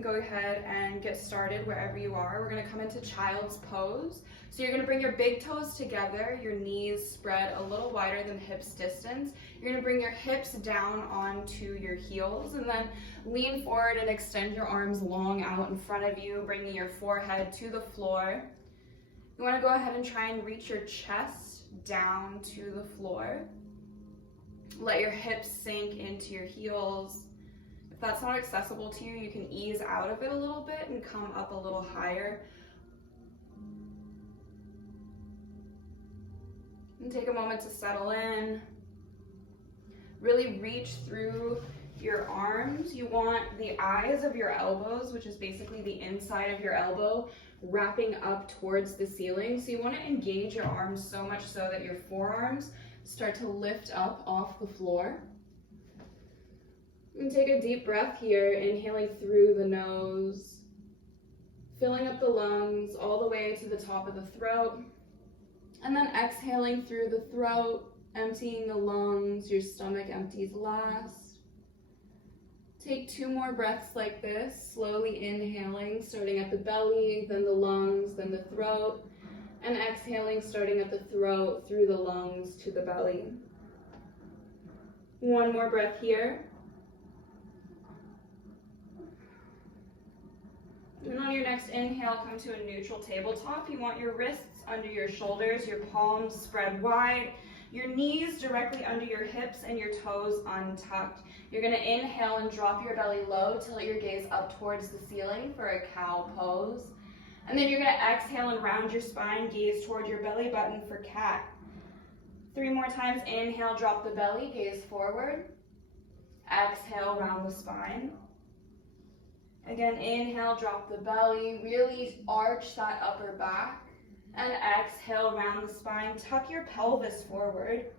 can go ahead and get started wherever you are. We're gonna come into child's pose. So you're gonna bring your big toes together, your knees spread a little wider than hips distance. You're gonna bring your hips down onto your heels and then lean forward and extend your arms long out in front of you, bringing your forehead to the floor. You wanna go ahead and try and reach your chest down to the floor. Let your hips sink into your heels. If that's not accessible to you, you can ease out of it a little bit and come up a little higher. And take a moment to settle in. Really reach through your arms. You want the eyes of your elbows, which is basically the inside of your elbow, wrapping up towards the ceiling. So you want to engage your arms so much so that your forearms start to lift up off the floor. And take a deep breath here, inhaling through the nose, filling up the lungs all the way to the top of the throat, and then exhaling through the throat, emptying the lungs. Your stomach empties last. Take 2 more breaths like this, slowly inhaling, starting at the belly, then the lungs, then the throat, and exhaling, starting at the throat, through the lungs to the belly. 1 more breath here. And on your next inhale, come to a neutral tabletop. You want your wrists under your shoulders, your palms spread wide, your knees directly under your hips, and your toes untucked. You're gonna inhale and drop your belly low, tilt your gaze up towards the ceiling for a cow pose. And then you're gonna exhale and round your spine, gaze toward your belly button for cat. 3 more times, inhale, drop the belly, gaze forward. Exhale, round the spine. Again, inhale, drop the belly, really arch that upper back. And exhale, round the spine, tuck your pelvis forward.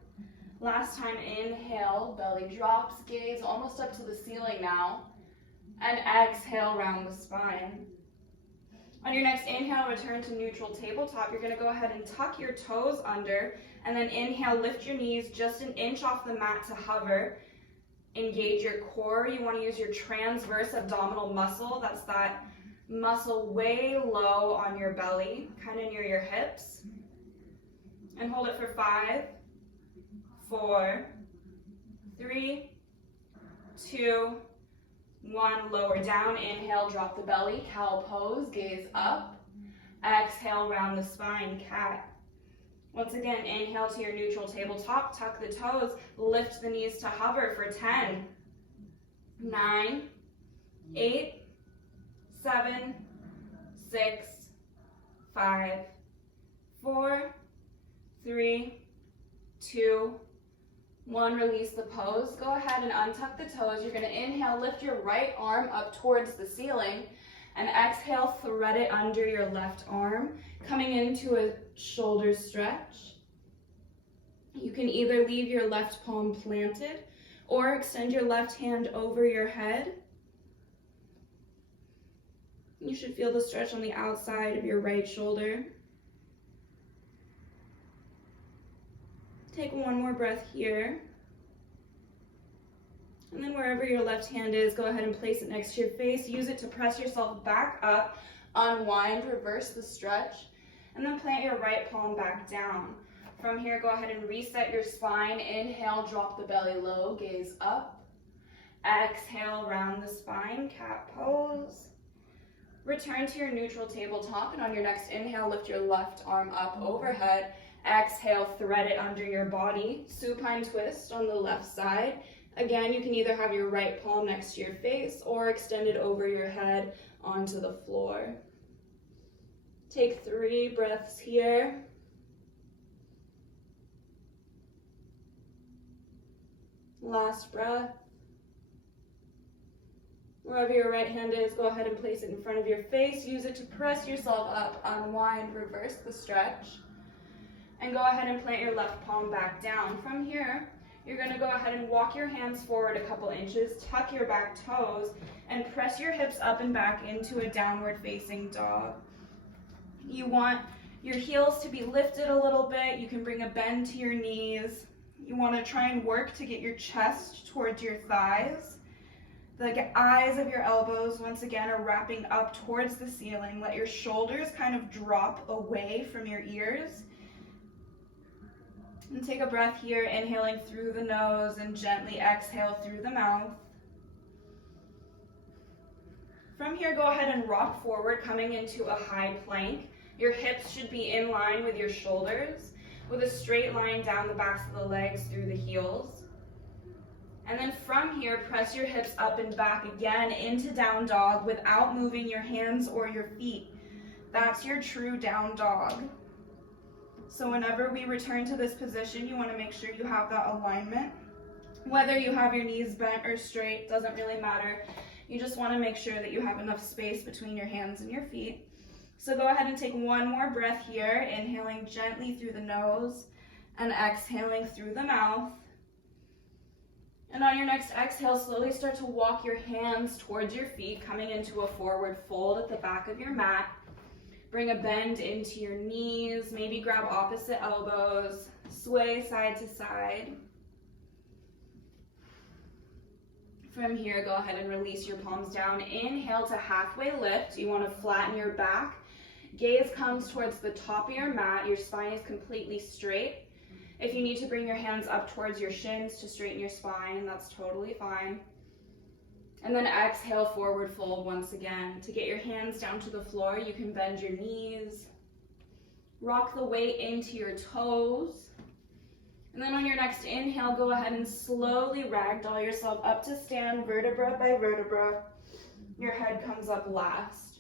Last time, inhale, belly drops, gaze almost up to the ceiling now. And exhale, round the spine. On your next inhale, return to neutral tabletop. You're gonna go ahead and tuck your toes under, and then inhale, lift your knees just an inch off the mat to hover. Engage your core. You want to use your transverse abdominal muscle. That's that muscle way low on your belly, kind of near your hips. And hold it for 5, 4, 3, 2, 1. Lower down. Inhale, drop the belly, cow pose, gaze up. Exhale, round the spine, cat. Once again, inhale to your neutral tabletop, tuck the toes, lift the knees to hover for 10, 9, 8, 7, 6, 5, 4, 3, 2, 1. Release the pose. Go ahead and untuck the toes. You're going to inhale, lift your right arm up towards the ceiling, and exhale, thread it under your left arm, coming into a shoulder stretch. You can either leave your left palm planted or extend your left hand over your head. You should feel the stretch on the outside of your right shoulder. Take 1 more breath here. And then wherever your left hand is, go ahead and place it next to your face. Use it to press yourself back up, unwind, reverse the stretch, and then plant your right palm back down. From here, go ahead and reset your spine. Inhale, drop the belly low, gaze up. Exhale, round the spine, cat pose. Return to your neutral tabletop, and on your next inhale, lift your left arm up overhead. Exhale, thread it under your body. Supine twist on the left side. Again, you can either have your right palm next to your face or extend it over your head onto the floor. Take 3 breaths here. Last breath. Wherever your right hand is, go ahead and place it in front of your face. Use it to press yourself up, unwind, reverse the stretch. And go ahead and plant your left palm back down. From here, you're going to go ahead and walk your hands forward a couple inches, tuck your back toes, and press your hips up and back into a downward facing dog. You want your heels to be lifted a little bit. You can bring a bend to your knees. You want to try and work to get your chest towards your thighs. The eyes of your elbows, once again, are wrapping up towards the ceiling. Let your shoulders kind of drop away from your ears. And take a breath here, inhaling through the nose and gently exhale through the mouth. From here, go ahead and rock forward, coming into a high plank. Your hips should be in line with your shoulders, with a straight line down the backs of the legs through the heels. And then from here, press your hips up and back again into down dog without moving your hands or your feet. That's your true down dog. So whenever we return to this position, you want to make sure you have that alignment. Whether you have your knees bent or straight, doesn't really matter. You just want to make sure that you have enough space between your hands and your feet. So go ahead and take one more breath here, inhaling gently through the nose and exhaling through the mouth. And on your next exhale, slowly start to walk your hands towards your feet, coming into a forward fold at the back of your mat. Bring a bend into your knees, maybe grab opposite elbows, sway side to side. From here, go ahead and release your palms down. Inhale to halfway lift. You want to flatten your back. Gaze comes towards the top of your mat. Your spine is completely straight. If you need to bring your hands up towards your shins to straighten your spine, that's totally fine. And then exhale, forward fold once again. To get your hands down to the floor, you can bend your knees. Rock the weight into your toes. And then on your next inhale, go ahead and slowly ragdoll yourself up to stand, vertebra by vertebra. Your head comes up last.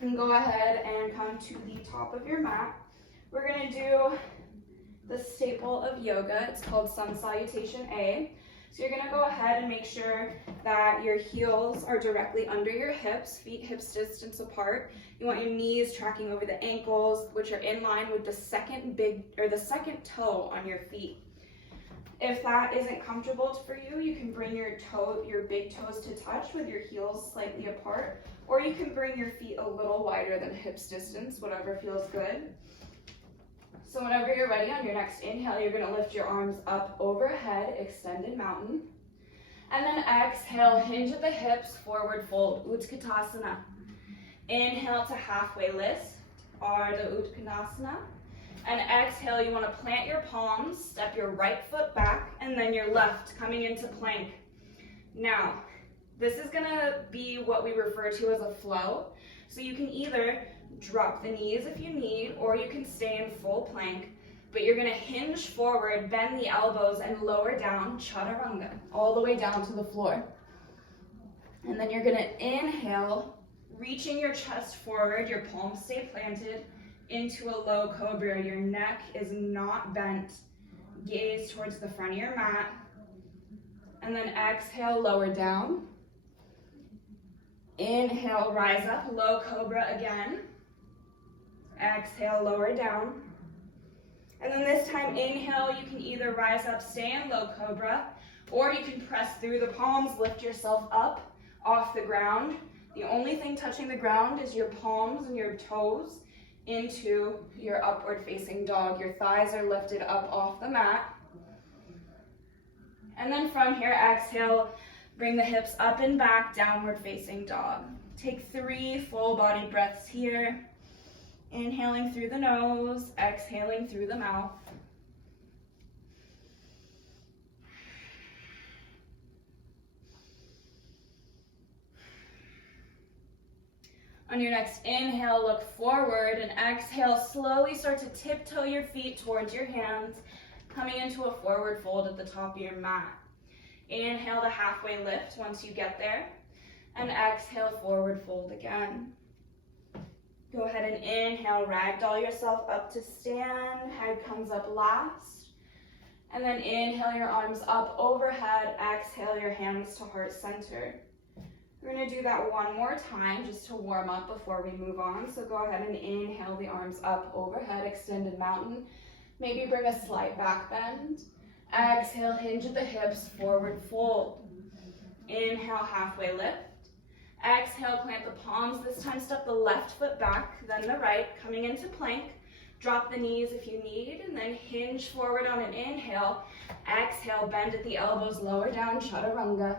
And go ahead and come to the top of your mat. We're going to do the staple of yoga. It's called Sun Salutation A. So you're going to go ahead and make sure that your heels are directly under your hips, feet hips distance apart. You want your knees tracking over the ankles, which are in line with the second toe on your feet. If that isn't comfortable for you, you can bring your big toes to touch with your heels slightly apart, or you can bring your feet a little wider than hips distance, whatever feels good. So whenever you're ready, on your next inhale, you're going to lift your arms up overhead, extended mountain. And then exhale, hinge at the hips, forward fold, Utkatasana. Inhale to halfway lift, Ardha Uttanasana. And exhale, you want to plant your palms, step your right foot back, and then your left coming into plank. Now, this is going to be what we refer to as a flow. So you can either drop the knees if you need, or you can stay in full plank, but you're going to hinge forward, bend the elbows, and lower down, chaturanga, all the way down to the floor. And then you're going to inhale, reaching your chest forward, your palms stay planted, into a low cobra. Your neck is not bent. Gaze towards the front of your mat. And then exhale, lower down. Inhale, rise up, low cobra again. Exhale, lower down. And then this time, inhale, you can either rise up, stay in low cobra, or you can press through the palms, lift yourself up off the ground. The only thing touching the ground is your palms and your toes into your upward facing dog. Your thighs are lifted up off the mat. And then from here, exhale, bring the hips up and back, downward facing dog. Take 3 full body breaths here. Inhaling through the nose, exhaling through the mouth. On your next inhale, look forward, and exhale, slowly start to tiptoe your feet towards your hands, coming into a forward fold at the top of your mat. Inhale to halfway lift once you get there, and exhale, forward fold again. Go ahead and inhale, ragdoll yourself up to stand, head comes up last. And then inhale your arms up overhead, exhale your hands to heart center. We're going to do that one more time just to warm up before we move on. So go ahead and inhale the arms up overhead, extended mountain. Maybe bring a slight back bend. Exhale, hinge at the hips, forward fold. Inhale, halfway lift. Exhale, plant the palms. This time step the left foot back, then the right, coming into plank. Drop the knees if you need, and then hinge forward on an inhale. Exhale, bend at the elbows, lower down, chaturanga.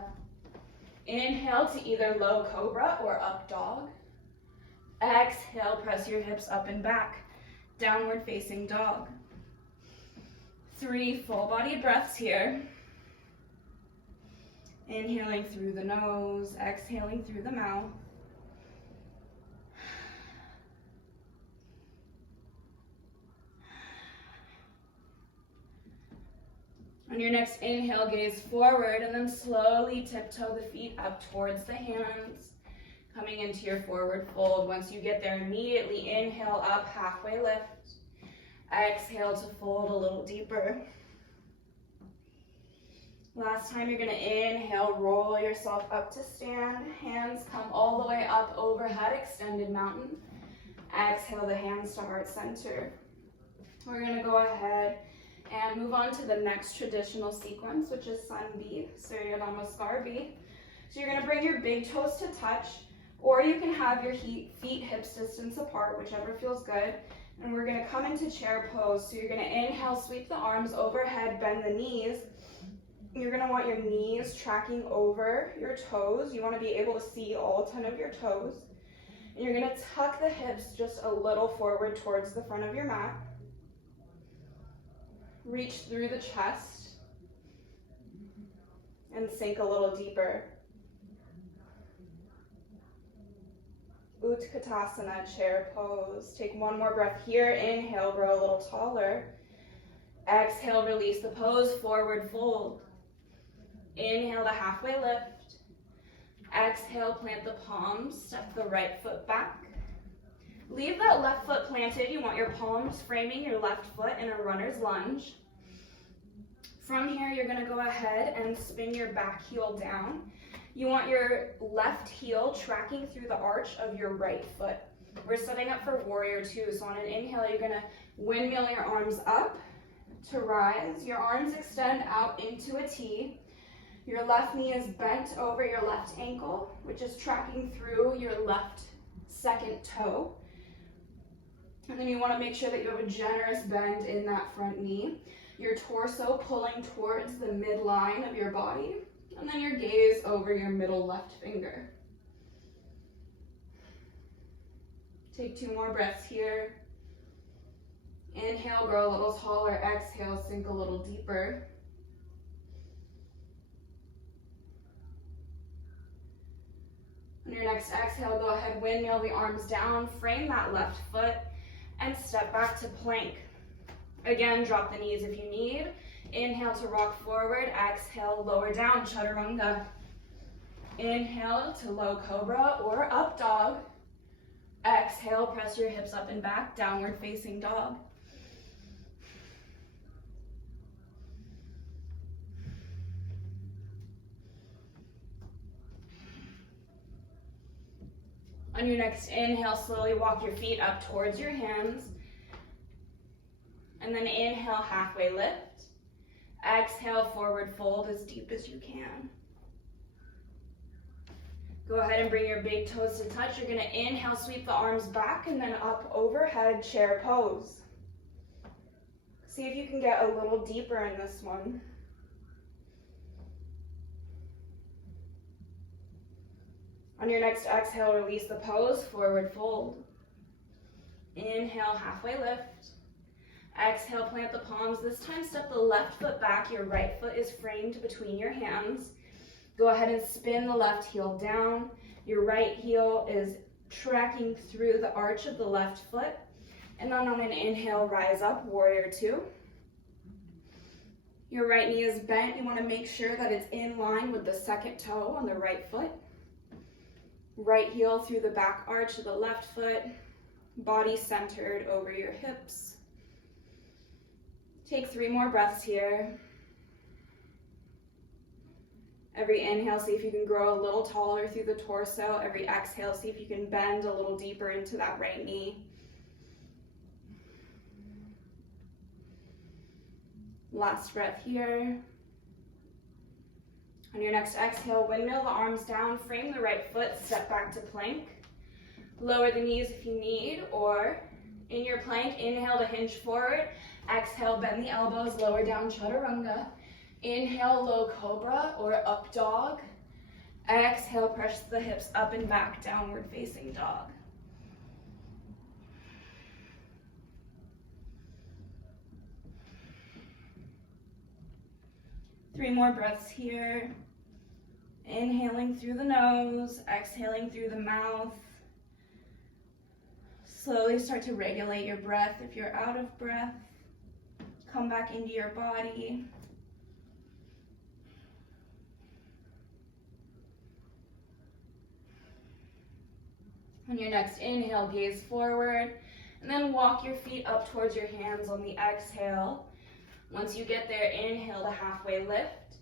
Inhale to either low cobra or up dog. Exhale, press your hips up and back. Downward facing dog. 3 full body breaths here. Inhaling through the nose, exhaling through the mouth. On your next inhale, gaze forward and then slowly tiptoe the feet up towards the hands, coming into your forward fold. Once you get there, immediately inhale up, halfway lift. Exhale to fold a little deeper. Last time, you're going to inhale, roll yourself up to stand. Hands come all the way up overhead, extended mountain. Exhale the hands to heart center. We're going to go ahead and move on to the next traditional sequence, which is Sun B, Surya Namaskar B. So you're going to bring your big toes to touch, or you can have your feet hips distance apart, whichever feels good. And we're going to come into chair pose. So you're going to inhale, sweep the arms overhead, bend the knees. You're going to want your knees tracking over your toes. You want to be able to see all 10 of your toes. And you're going to tuck the hips just a little forward towards the front of your mat. Reach through the chest and sink a little deeper. Utkatasana, chair pose. Take one more breath here. Inhale, grow a little taller. Exhale, release the pose, forward fold. Inhale to halfway lift. Exhale, plant the palms, step the right foot back. Leave that left foot planted. You want your palms framing your left foot in a runner's lunge. From here, you're going to go ahead and spin your back heel down. You want your left heel tracking through the arch of your right foot. We're setting up for warrior two. So on an inhale, you're going to windmill your arms up to rise. Your arms extend out into a T. Your left knee is bent over your left ankle, which is tracking through your left second toe. And then you want to make sure that you have a generous bend in that front knee. Your torso pulling towards the midline of your body. And then your gaze over your middle left finger. Take 2 more breaths here. Inhale, grow a little taller. Exhale, sink a little deeper. On your next exhale, go ahead, windmill the arms down, frame that left foot, and step back to plank. Again, drop the knees if you need. Inhale to rock forward. Exhale, lower down, chaturanga. Inhale to low cobra or up dog. Exhale, press your hips up and back, downward facing dog. On your next inhale, slowly walk your feet up towards your hands. And then inhale, halfway lift. Exhale, forward fold as deep as you can. Go ahead and bring your big toes to touch. You're going to inhale, sweep the arms back, and then up overhead, chair pose. See if you can get a little deeper in this one. On your next exhale, release the pose, forward fold. Inhale, halfway lift. Exhale, plant the palms. This time, step the left foot back. Your right foot is framed between your hands. Go ahead and spin the left heel down. Your right heel is tracking through the arch of the left foot. And then on an inhale, rise up, warrior two. Your right knee is bent. You want to make sure that it's in line with the second toe on the right foot. Right heel through the back arch of the left foot. Body centered over your hips. Take 3 more breaths here. Every inhale, see if you can grow a little taller through the torso. Every exhale, see if you can bend a little deeper into that right knee. Last breath here. On your next exhale, windmill the arms down, frame the right foot, step back to plank. Lower the knees if you need, or in your plank, inhale to hinge forward. Exhale, bend the elbows, lower down chaturanga. Inhale, low cobra or up dog. Exhale, press the hips up and back, downward facing dog. Three more breaths here. Inhaling through the nose, exhaling through the mouth. Slowly start to regulate your breath. If you're out of breath, come back into your body. On your next inhale, gaze forward, and then walk your feet up towards your hands on the exhale. Once you get there, inhale to halfway lift,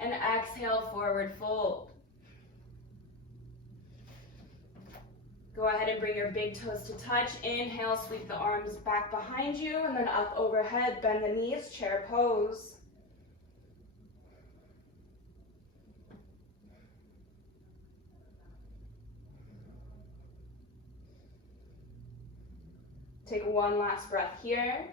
and exhale, forward fold. Go ahead and bring your big toes to touch. Inhale, sweep the arms back behind you, and then up overhead, bend the knees, chair pose. Take one last breath here.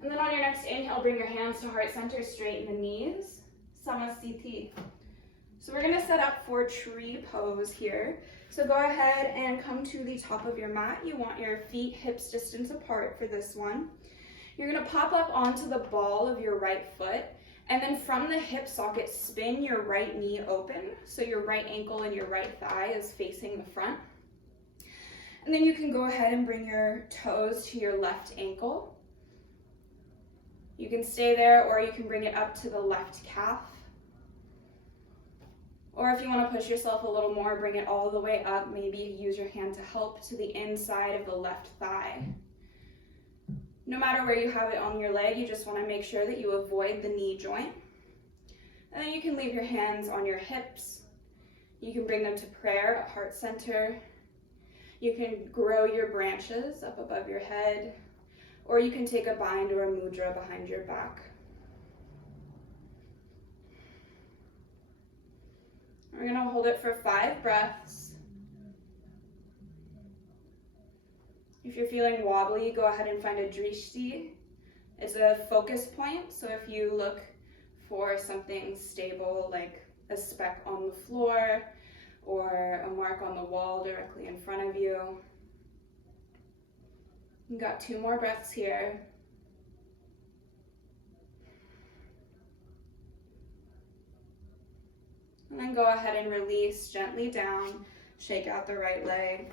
And then on your next inhale, bring your hands to heart center, straighten the knees. Samasthiti. So we're gonna set up for tree pose here. So go ahead and come to the top of your mat. You want your feet hips distance apart for this one. You're gonna pop up onto the ball of your right foot, and then from the hip socket, spin your right knee open. So your right ankle and your right thigh is facing the front. And then you can go ahead and bring your toes to your left ankle. You can stay there, or you can bring it up to the left calf. Or if you want to push yourself a little more, bring it all the way up. Maybe use your hand to help to the inside of the left thigh. No matter where you have it on your leg, you just want to make sure that you avoid the knee joint. And then you can leave your hands on your hips. You can bring them to prayer at heart center. You can grow your branches up above your head, or you can take a bind or a mudra behind your back. We're gonna hold it for 5 breaths. If you're feeling wobbly, go ahead and find a drishti. It's a focus point, so if you look for something stable like a speck on the floor, or a mark on the wall directly in front of you. You've got 2 more breaths here. And then go ahead and release gently down, shake out the right leg.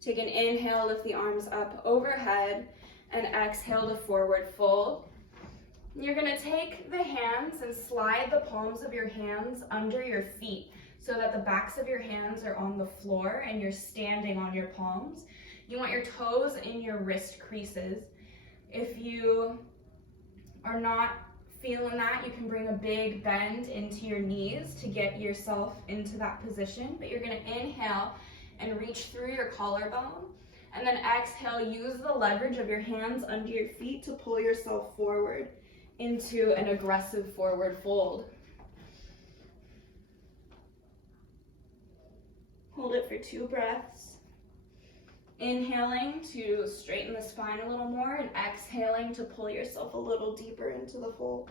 Take an inhale, lift the arms up overhead, and exhale to forward fold. You're gonna take the hands and slide the palms of your hands under your feet, so that the backs of your hands are on the floor and you're standing on your palms. You want your toes in your wrist creases. If you are not feeling that, you can bring a big bend into your knees to get yourself into that position. But you're gonna inhale and reach through your collarbone. And then exhale, use the leverage of your hands under your feet to pull yourself forward into an aggressive forward fold. Hold it for 2 breaths. Inhaling to straighten the spine a little more, and exhaling to pull yourself a little deeper into the fold.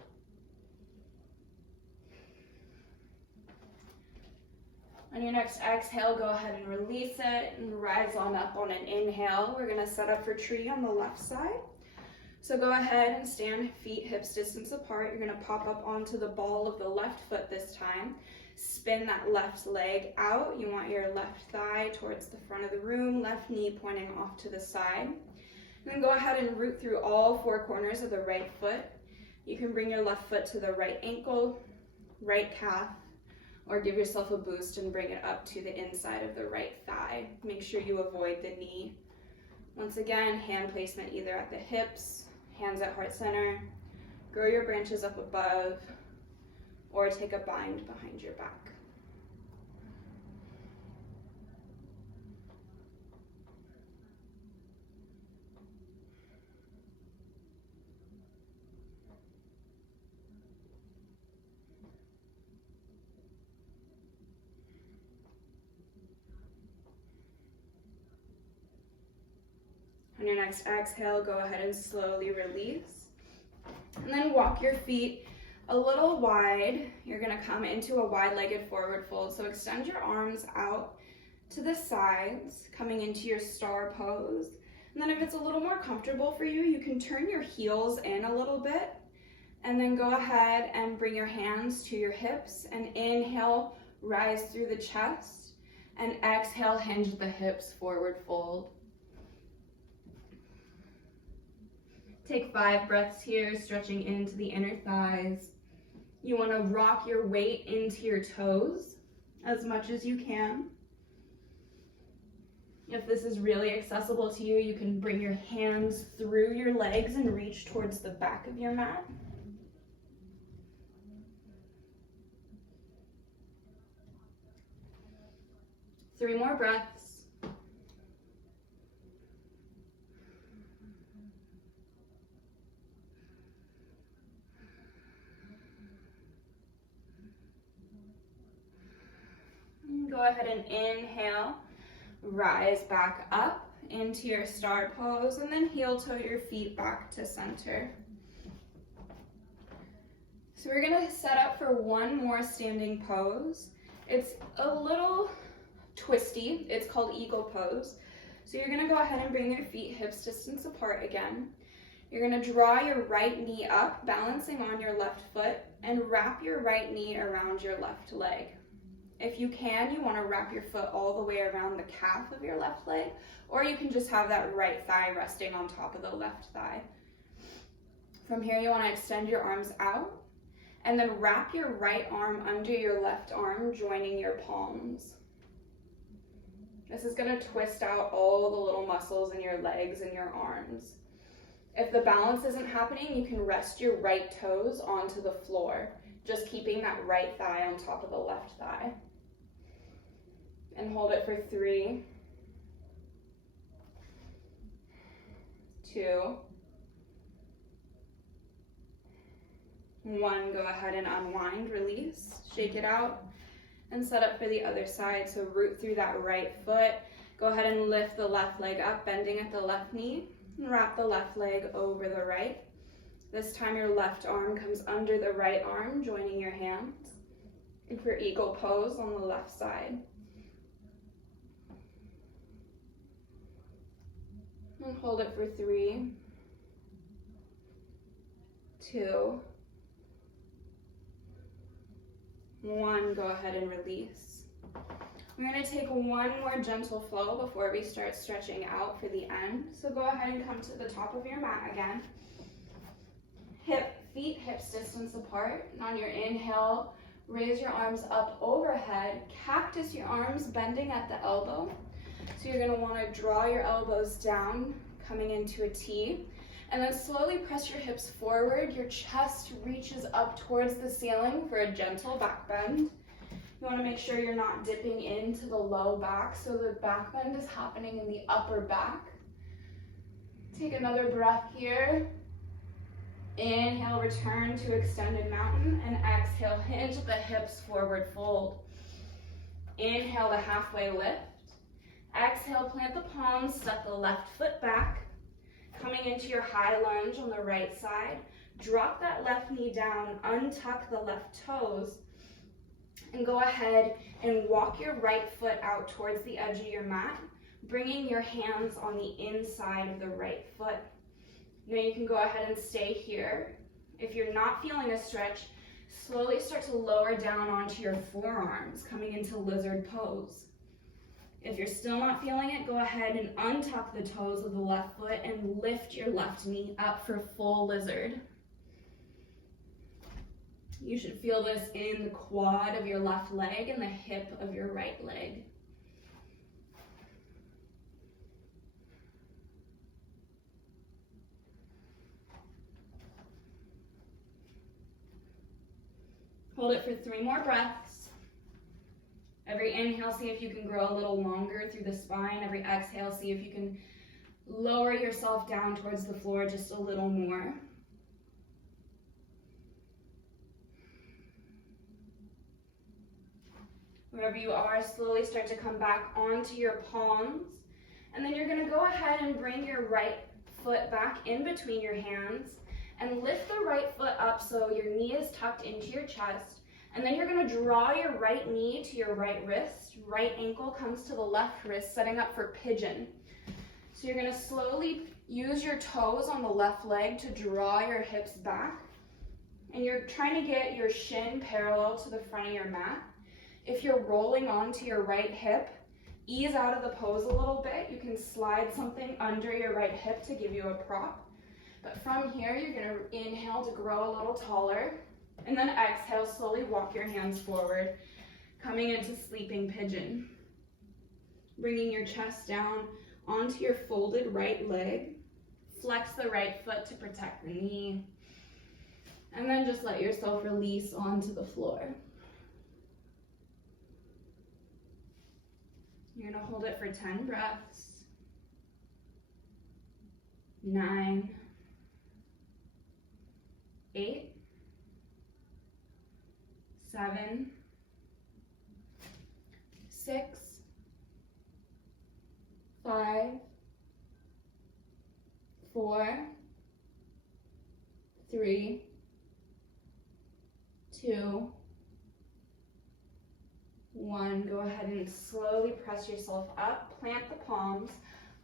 On your next exhale, go ahead and release it and rise on up on an inhale. We're gonna set up for tree on the left side. So go ahead and stand feet hips distance apart. You're gonna pop up onto the ball of the left foot this time. Spin that left leg out. You want your left thigh towards the front of the room, left knee pointing off to the side. And then go ahead and root through all 4 corners of the right foot. You can bring your left foot to the right ankle, right calf, or give yourself a boost and bring it up to the inside of the right thigh. Make sure you avoid the knee. Once again, hand placement either at the hips, hands at heart center, grow your branches up above, or take a bind behind your back. On your next exhale, go ahead and slowly release. And then walk your feet a little wide. You're gonna come into a wide-legged forward fold. So extend your arms out to the sides, coming into your star pose. And then if it's a little more comfortable for you, you can turn your heels in a little bit and then go ahead and bring your hands to your hips and inhale, rise through the chest, and exhale, hinge the hips, forward fold. Take 5 breaths here, stretching into the inner thighs. You want to rock your weight into your toes as much as you can. If this is really accessible to you, you can bring your hands through your legs and reach towards the back of your mat. Three more breaths. Go ahead and inhale, rise back up into your star pose, and then heel toe your feet back to center. So we're gonna set up for one more standing pose. It's a little twisty. It's called eagle pose. So you're gonna go ahead and bring your feet hips distance apart again. You're gonna draw your right knee up, balancing on your left foot, and wrap your right knee around your left leg. If you can, you wanna wrap your foot all the way around the calf of your left leg, or you can just have that right thigh resting on top of the left thigh. From here, you wanna extend your arms out, and then wrap your right arm under your left arm, joining your palms. This is gonna twist out all the little muscles in your legs and your arms. If the balance isn't happening, you can rest your right toes onto the floor, just keeping that right thigh on top of the left thigh. And hold it for 3, 2, 1. Go ahead and unwind, release, shake it out, and set up for the other side. So root through that right foot. Go ahead and lift the left leg up, bending at the left knee, and wrap the left leg over the right. This time your left arm comes under the right arm, joining your hands. And for eagle pose on the left side. And hold it for 3, 2, 1. Go ahead and release. We're going to take one more gentle flow before we start stretching out for the end. So go ahead and come to the top of your mat again. Feet hips distance apart. And on your inhale, raise your arms up overhead. Cactus your arms, bending at the elbow. So you're going to want to draw your elbows down, coming into a T. And then slowly press your hips forward. Your chest reaches up towards the ceiling for a gentle back bend. You want to make sure you're not dipping into the low back, so the back bend is happening in the upper back. Take another breath here. Inhale, return to extended mountain, and exhale, hinge the hips, forward fold. Inhale the halfway lift. Exhale, plant the palms, step the left foot back. Coming into your high lunge on the right side. Drop that left knee down, untuck the left toes, and go ahead and walk your right foot out towards the edge of your mat, bringing your hands on the inside of the right foot. Now you can go ahead and stay here. If you're not feeling a stretch, slowly start to lower down onto your forearms, coming into lizard pose. If you're still not feeling it, go ahead and untuck the toes of the left foot and lift your left knee up for full lizard. You should feel this in the quad of your left leg and the hip of your right leg. Hold it for 3 more breaths. Every inhale, see if you can grow a little longer through the spine. Every exhale, see if you can lower yourself down towards the floor just a little more. Wherever you are, slowly start to come back onto your palms. And then you're going to go ahead and bring your right foot back in between your hands and lift the right foot up so your knee is tucked into your chest. And then you're gonna draw your right knee to your right wrist, right ankle comes to the left wrist, setting up for pigeon. So you're gonna slowly use your toes on the left leg to draw your hips back. And you're trying to get your shin parallel to the front of your mat. If you're rolling onto your right hip, ease out of the pose a little bit. You can slide something under your right hip to give you a prop. But from here, you're gonna inhale to grow a little taller. And then exhale, slowly walk your hands forward, coming into sleeping pigeon. Bringing your chest down onto your folded right leg. Flex the right foot to protect the knee. And then just let yourself release onto the floor. You're gonna hold it for 10 breaths. 9, 8, 7, 6, 5, 4, 3, 2, 1. Go ahead and slowly press yourself up, plant the palms,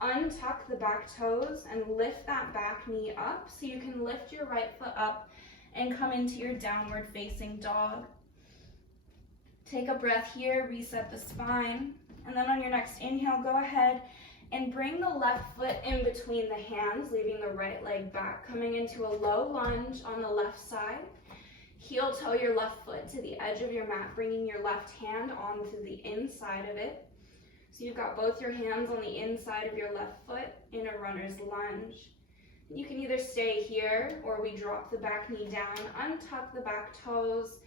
untuck the back toes, and lift that back knee up so you can lift your right foot up and come into your downward facing dog. Take a breath here, reset the spine, and then on your next inhale, go ahead and bring the left foot in between the hands, leaving the right leg back, coming into a low lunge on the left side. Heel toe your left foot to the edge of your mat, bringing your left hand onto the inside of it. So you've got both your hands on the inside of your left foot in a runner's lunge. You can either stay here or we drop the back knee down, untuck the back toes,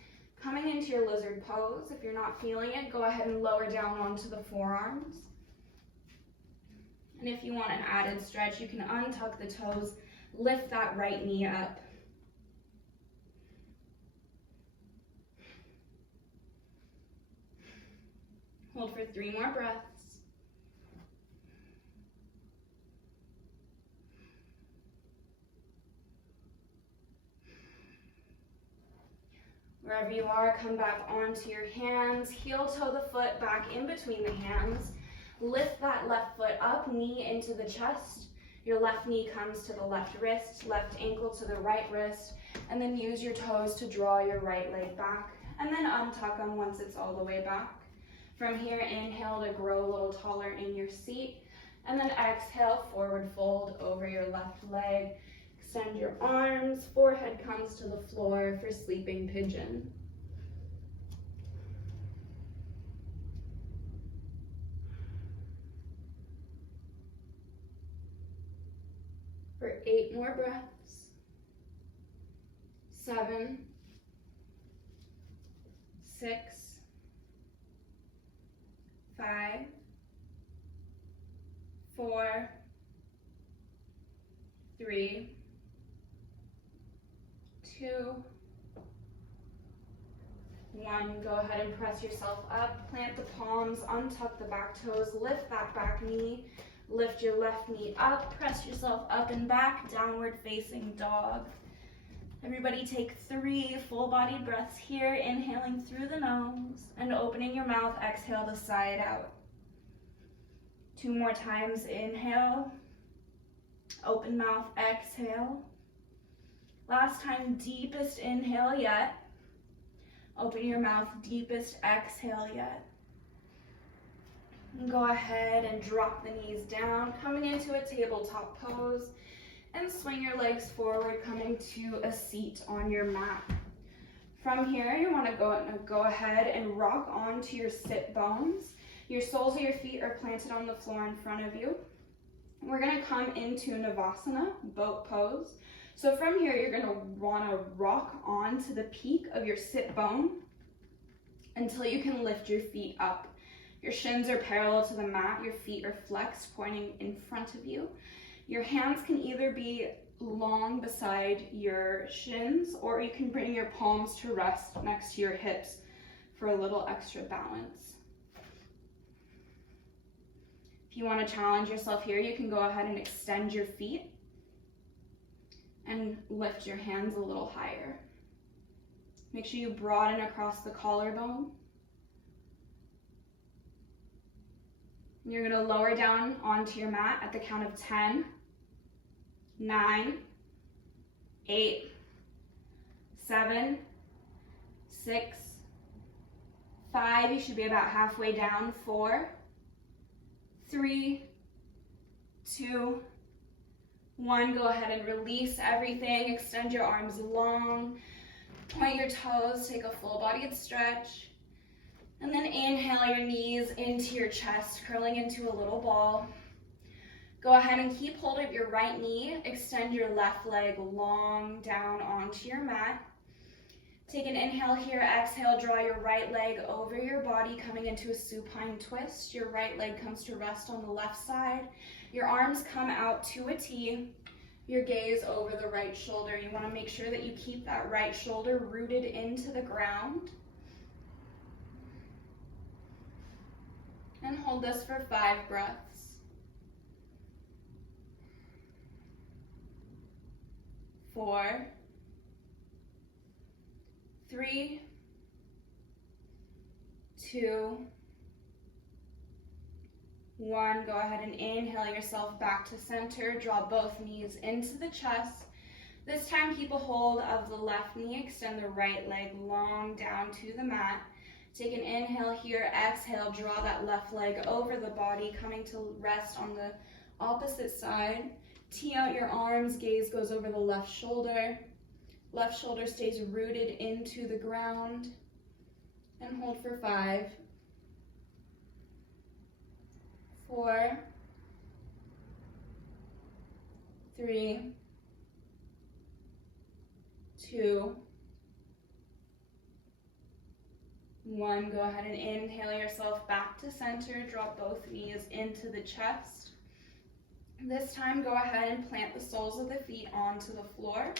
coming into your lizard pose. If you're not feeling it, go ahead and lower down onto the forearms. And if you want an added stretch, you can untuck the toes, lift that right knee up. Hold for 3 more breaths. Wherever you are, come back onto your hands. Heel toe the foot back in between the hands. Lift that left foot up, knee into the chest. Your left knee comes to the left wrist, left ankle to the right wrist, and then use your toes to draw your right leg back, and then untuck them once it's all the way back. From here, inhale to grow a little taller in your seat, and then exhale, forward fold over your left leg. Extend your arms, forehead comes to the floor for sleeping pigeon. For 8 more breaths. 7, 6, 5, 4, 3, 2, 1. Go ahead and press yourself up, plant the palms, untuck the back toes, lift that back knee, lift your left knee up, press yourself up and back, downward facing dog. Everybody take 3 full body breaths here, inhaling through the nose and opening your mouth, exhale to sigh it out. 2 more times, inhale, open mouth, exhale. Last time, deepest inhale yet. Open your mouth, deepest exhale yet. And go ahead and drop the knees down, coming into a tabletop pose, and swing your legs forward, coming to a seat on your mat. From here, you want to go ahead and rock onto your sit bones. Your soles of your feet are planted on the floor in front of you. We're going to come into Navasana, boat pose. So from here, you're going to want to rock onto the peak of your sit bone until you can lift your feet up. Your shins are parallel to the mat, your feet are flexed, pointing in front of you. Your hands can either be long beside your shins, or you can bring your palms to rest next to your hips for a little extra balance. If you want to challenge yourself here, you can go ahead and extend your feet and lift your hands a little higher. Make sure you broaden across the collarbone. You're going to lower down onto your mat at the count of 10, 9, 8, 7, 6, 5. You should be about halfway down. 4, 3, 2, 1. Go ahead and release everything. Extend your arms long. Point your toes. Take a full-bodied stretch. And then inhale your knees into your chest, curling into a little ball. Go ahead and keep hold of your right knee. Extend your left leg long down onto your mat. Take an inhale here. Exhale, draw your right leg over your body, coming into a supine twist. Your right leg comes to rest on the left side. Your arms come out to a T. Your gaze over the right shoulder. You want to make sure that you keep that right shoulder rooted into the ground. And hold this for 5 breaths. 4, 3, 2, 1. Go ahead and inhale yourself back to center. Draw both knees into the chest. This time keep a hold of the left knee. Extend the right leg long down to the mat. Take an inhale here. Exhale, draw that left leg over the body, coming to rest on the opposite side. Tee out your arms. Gaze goes over the left shoulder. Left shoulder stays rooted into the ground. And hold for 5, 4, 3, 2, 1. Go ahead and inhale yourself back to center. Draw both knees into the chest. This time, go ahead and plant the soles of the feet onto the floor.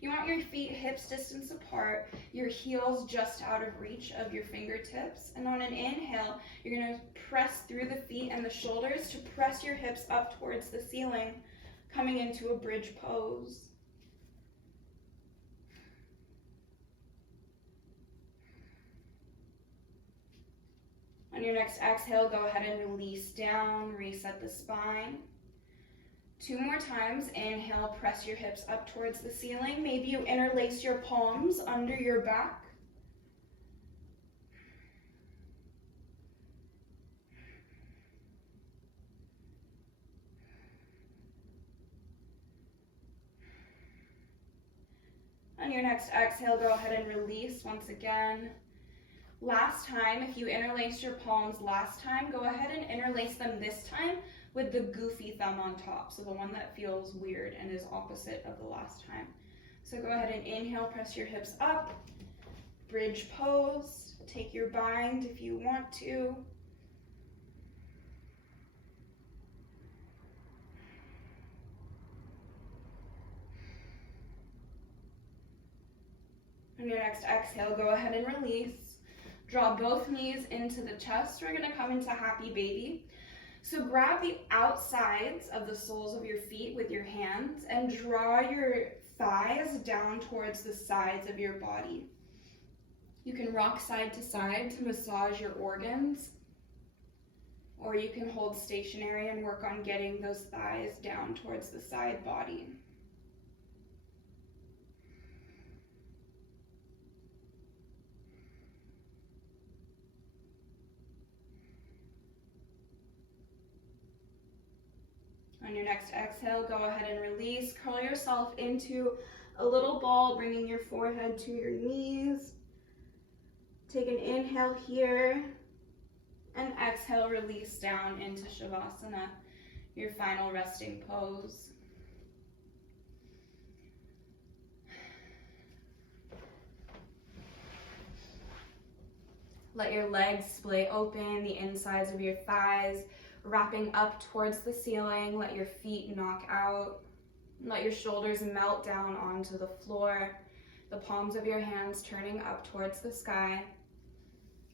You want your feet hips distance apart, your heels just out of reach of your fingertips. And on an inhale, you're going to press through the feet and the shoulders to press your hips up towards the ceiling, coming into a bridge pose. On your next exhale, go ahead and release down, reset the spine. 2 more times. Inhale, press your hips up towards the ceiling. Maybe you interlace your palms under your back. On your next exhale, go ahead and release once again. Last time, if you interlaced your palms last time, go ahead and interlace them this time with the goofy thumb on top, so the one that feels weird and is opposite of the last time. So go ahead and inhale, press your hips up, bridge pose, take your bind if you want to. On your next exhale, go ahead and release. Draw both knees into the chest. We're going to come into happy baby. So grab the outsides of the soles of your feet with your hands and draw your thighs down towards the sides of your body. You can rock side to side to massage your organs, or you can hold stationary and work on getting those thighs down towards the side body. On your next exhale, go ahead and release. Curl yourself into a little ball, bringing your forehead to your knees. Take an inhale here, and exhale, release down into Shavasana, your final resting pose. Let your legs splay open, the insides of your thighs wrapping up towards the ceiling. Let your feet knock out. Let your shoulders melt down onto the floor. The palms of your hands turning up towards the sky.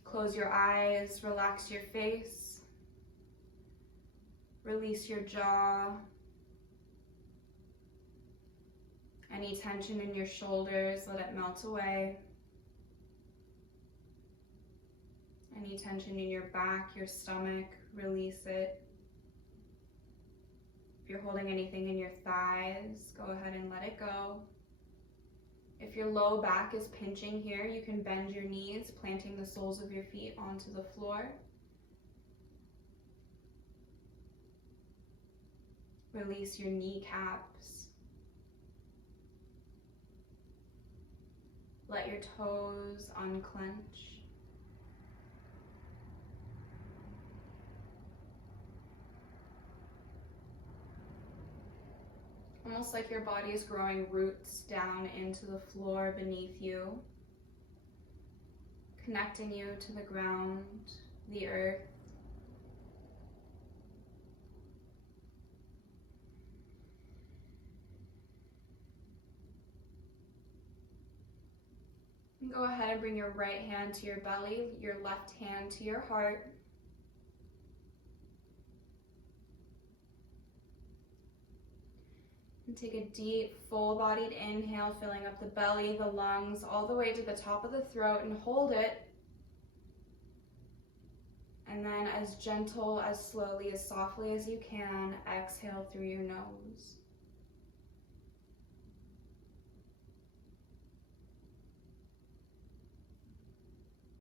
Close your eyes, relax your face. Release your jaw. Any tension in your shoulders, let it melt away. Any tension in your back, your stomach, release it. If you're holding anything in your thighs, go ahead and let it go. If your low back is pinching here, you can bend your knees, planting the soles of your feet onto the floor. Release your kneecaps. Let your toes unclench. Almost like your body is growing roots down into the floor beneath you, connecting you to the ground, the earth. And go ahead and bring your right hand to your belly, your left hand to your heart. And take a deep, full-bodied inhale, filling up the belly, the lungs, all the way to the top of the throat, and hold it. And then as gentle, as slowly, as softly as you can, exhale through your nose.